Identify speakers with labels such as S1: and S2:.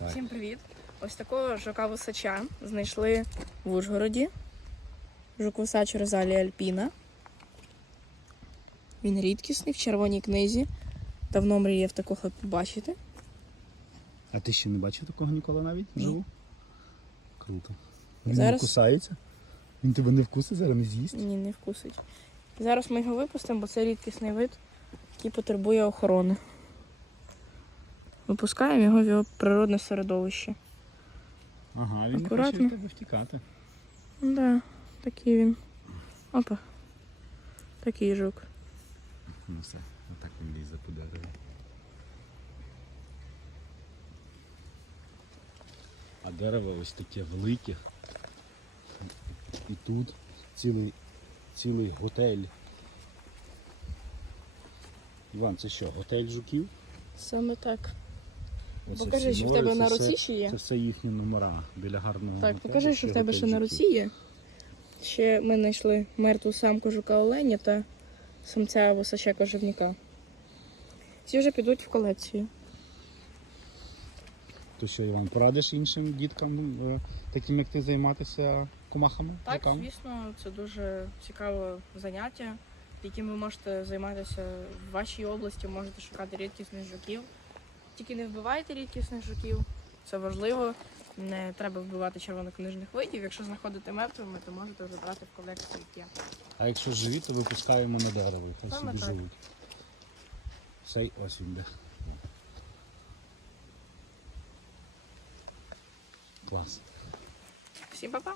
S1: Всім привіт! Ось такого жука-висача знайшли в Ужгороді. Жук-висач Розалія Альпіна. Він рідкісний в червоній книзі. Давно мріяв такого побачити.
S2: А ти ще не бачив такого ніколи навіть?
S1: Ні.
S2: Живу? Круто. Він
S1: Зараз-
S2: не кусається? Він тебе не вкусить, зараз не з'їсть?
S1: Ні, не вкусить. Зараз ми його випустимо, бо це рідкісний вид, який потребує охорони. Випускаємо його в його природне середовище.
S2: Ага, він
S1: Акуратно.
S2: не хоче від тебе втікати.
S1: Да, такий він. Опа. Такий жук.
S2: Ну все, отак він лізе по дереву. А дерево ось таке велике. І тут цілий, цілий готель. Іван, це що, готель жуків?
S1: Саме так.
S2: Оце
S1: Покажи,
S2: всі
S1: що в тебе
S2: це
S1: на
S2: все-
S1: руці ще є.
S2: Це все їхні номера біля гарного.
S1: Так,
S2: готелю
S1: покажи, що в тебе ще на
S2: жуків.
S1: руці є. Ще ми знайшли мертву самку жука оленя та самця височа кожевніка. Ці вже підуть в колекцію.
S2: То що, Іван, порадиш іншим діткам, е, таким як ти, займатися комахами?
S1: Так,
S2: жуками?
S1: звісно, це дуже цікаве заняття, яким ви можете займатися в вашій області, можете шукати рідкісних жуків. Тільки не вбивайте рідкісних жуків, це важливо. Не треба вбивати червонокнижних видів. Якщо знаходите мертвими, то можете забрати в колекцію є.
S2: А якщо живі, то випускаємо на дерево, хай
S1: Саме
S2: собі
S1: так.
S2: живуть. Цей ось він де. Клас.
S1: Всім па-па!